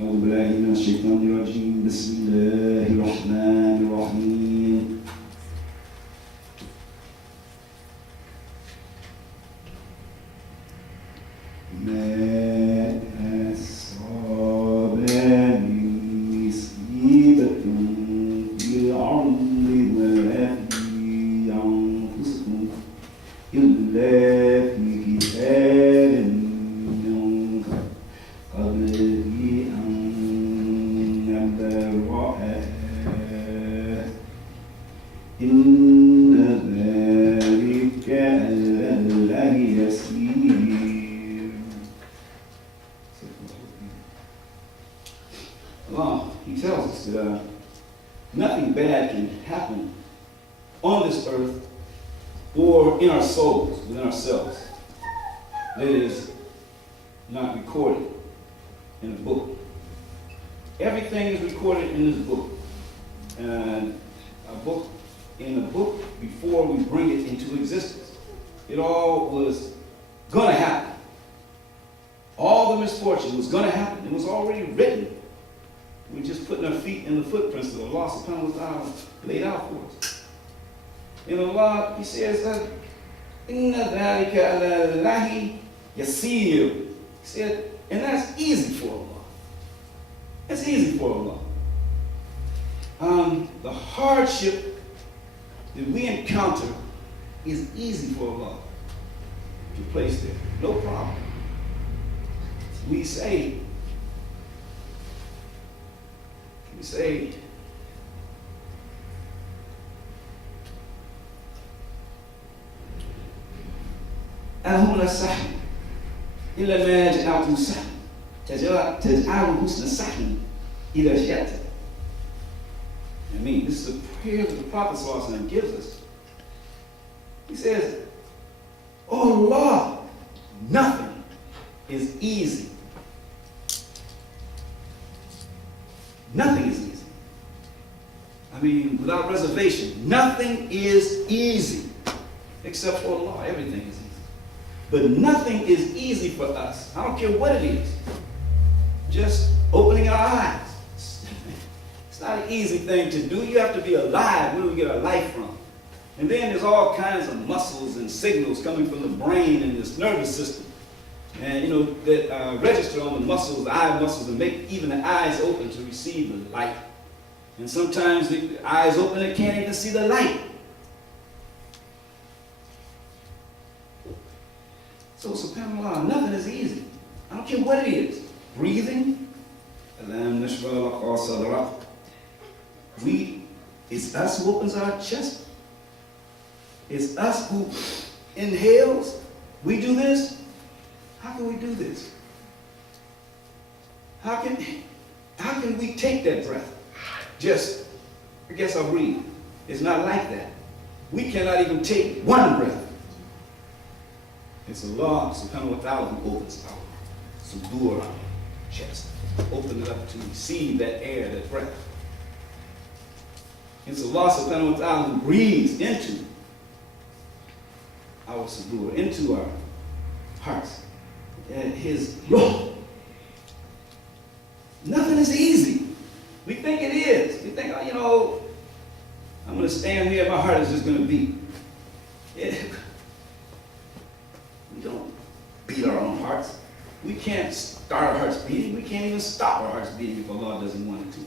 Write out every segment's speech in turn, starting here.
أعوذ بالله من الشيطان الرجيم بسم الله الرحمن الرحيم ما أصاب من مصيبة في الأرض ولا في أنفسكم إلا في كتاب من قبل إن ذلك على الله يسير. Allah, He tells us that nothing bad can happen on this earth or in our souls, within ourselves, that is not recorded in a book. Everything is recorded in this book. And in a book before we bring it into existence. It all was going to happen. All the misfortune was going to happen. It was already written. We're just putting our feet in the footprints that Allah subhanahu wa ta'ala laid out for us. And Allah, He says, Inna dhalika ala Allahi yasir. He said, and that's easy for Allah. That's easy for Allah. The hardship that we encounter is easy for Allah to place there. No problem. We say, أهون السحن إلا ما جعلته السحن تجعله حسن السحن إذا شئت. I mean, this is a prayer that the Prophet ﷺ gives us. He says, oh Allah, nothing is easy. Nothing is easy. I mean, without reservation, nothing is easy except for Allah. Everything is easy. But nothing is easy for us. I don't care what it is. Just opening our eyes. It's not an easy thing to do. You have to be alive. Where do we get our life from? And then there's all kinds of muscles and signals coming from the brain and this nervous system. And that register on the muscles, the eye muscles, and make even the eyes open to receive the light. And sometimes the eyes open and can't even see the light. So subhanAllah, nothing is easy. I don't care what it is. Breathing. It's us who opens our chest. It's us who inhales. We do this. How can we do this? How can we take that breath? Just, I guess I'll breathe. It's not like that. We cannot even take one breath. It's Allah subhanahu wa ta'ala who opens our sudur, our chest. Open it up to receive that air, that breath. It's Allah subhanahu wa ta'ala who breathes into our sudur, into our hearts. And His ruh. Nothing is easy. We think it is. We think, I'm going to stand here, my heart is just going to beat. Yeah. We don't beat our own hearts. We can't start our hearts beating. We can't even stop our hearts beating if Allah doesn't want it to.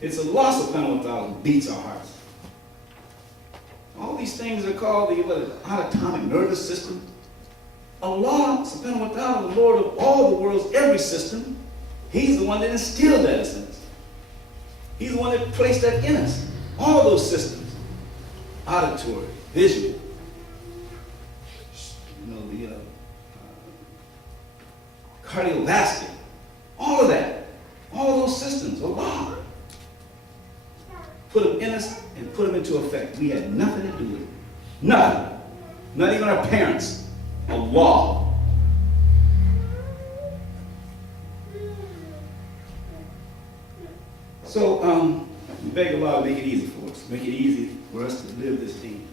It's Allah subhanahu wa ta'ala who beats our hearts. All these things are called the autonomic nervous system. Allah subhanahu wa ta'ala, the Lord of all the world's every system, He's the one that instilled that in us. He's the one that placed that in us. All those systems. Auditory, visual, the cardiovascular, all of that. All those systems, Allah put them in us and put them into effect. We had nothing to do with it. Nothing. Not even our parents. Allah. So, we beg Allah to make it easy for us. Make it easy for us to live this thing.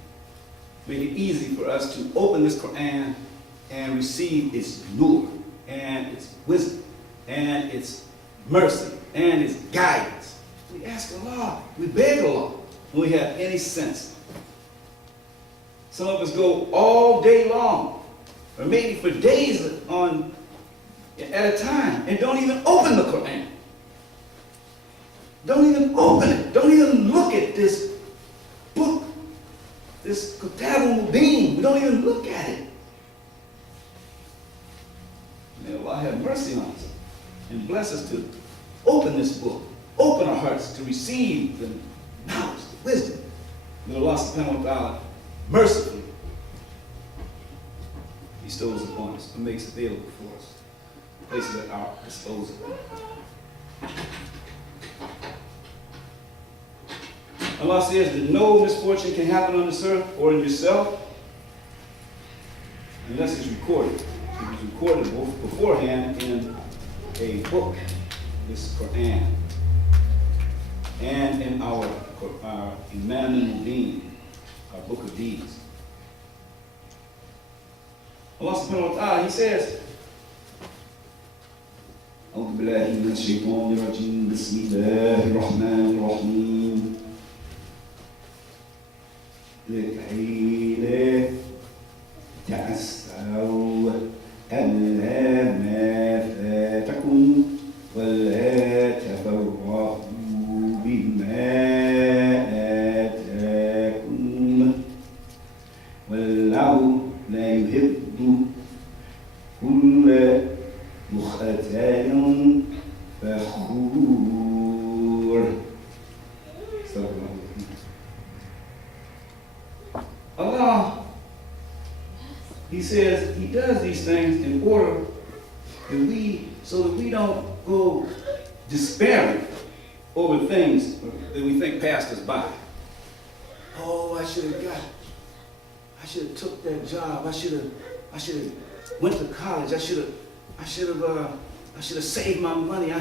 Make it easy for us to open this Quran and receive its nur and its wisdom and its mercy and its guidance. We ask Allah, we beg Allah when we have any sense. Some of us go all day long, or maybe for days at a time, and don't even open the Quran. Don't even open it. Don't even look at this book, this Kitab al-Mubin. We don't even look at it. May Allah have mercy on us and bless us to open this book, open our hearts to receive the knowledge, the wisdom that Allah subhanahu wa ta'ala mercifully bestows upon us and makes available for us, places at our disposal. Allah says that no misfortune can happen on this earth or in yourself unless it's recorded. It was recorded beforehand in a book, this Quran, and in our Imam al-Din, our book of deeds. Allah subhanahu wa ta'ala, He says, أعوذ بالله من الشيطان الرجيم بسم الله الرحمن الرحيم لكي لا تعسوا ألا ما فاتكم ولا تفرحوا بما آتاكم والله لا يحب كل مختال فخور. Allah, He says He does these things in order so that we don't go despairing over things that we think passed us by. Oh, I should have took that job. I should have went to college. I should have saved my money.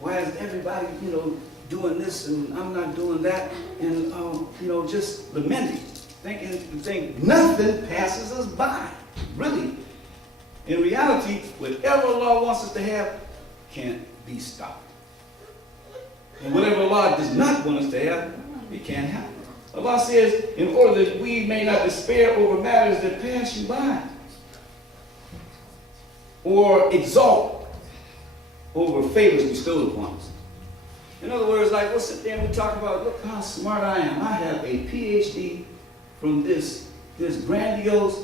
Why is everybody, doing this and I'm not doing that? And, just lamenting, thinking nothing passes us by. Really. In reality, whatever Allah wants us to have can't be stopped. And whatever Allah does not want us to have, it can't happen. Allah says, in order that we may not despair over matters that pass you by, or exalt over favors bestowed upon us. In other words, like we'll sit there and we talk about, look how smart I am. I have a PhD from this grandiose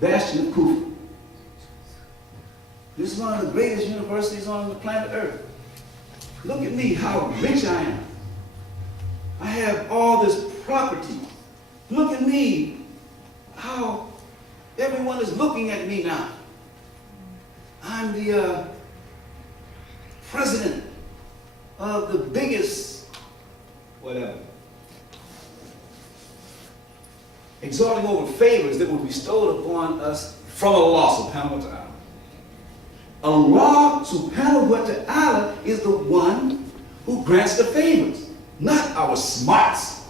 bastion of Kufa. This is one of the greatest universities on the planet Earth. Look at me, how rich I am. I have all this property. Look at me, how everyone is looking at me now. I'm the president of the biggest, whatever. Exalting over favors that were bestowed upon us from Allah subhanahu wa ta'ala. Allah subhanahu wa ta'ala is the one who grants the favors, not our smarts,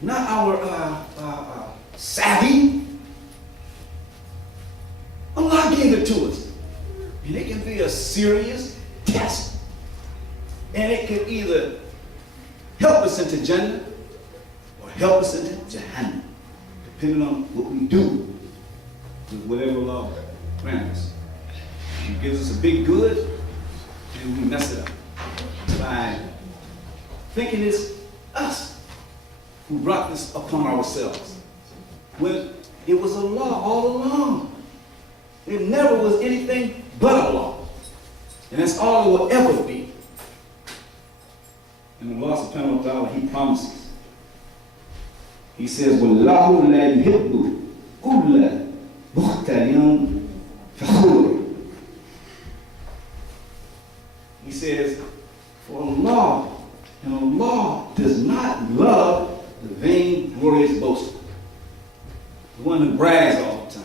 not our savvy. Allah gave it to us. And it can be a serious test. And it can either help us into Jannah or help us into Jahannam, depending on what we do with whatever Allah grants us. He gives us a big good, and we mess it up by thinking it's us who brought this upon ourselves, when it was Allah all along. It never was anything but Allah. And that's all it will ever be. And Allah subhanahu wa ta'ala, He promises. He says, وَاللَّهُ لَا يُحِبُّ كُلَّ مُخْتَلٍ فَخُورٍ. He says, for Allah, and Allah does not love the vain, glorious boaster, the one who brags all the time,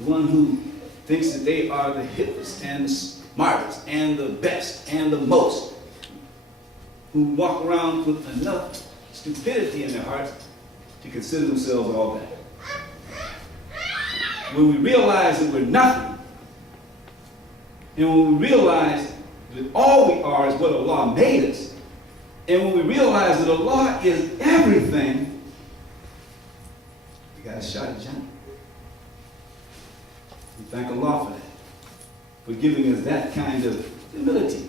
the one who thinks that they are the hippest and the smartest and the best and the most, who walk around with enough stupidity in their hearts to consider themselves all that. When we realize that we're nothing And when we realize that all we are is what Allah made us, and when we realize that Allah is everything, we got a shot at Jannah. We thank Allah for that, for giving us that kind of humility.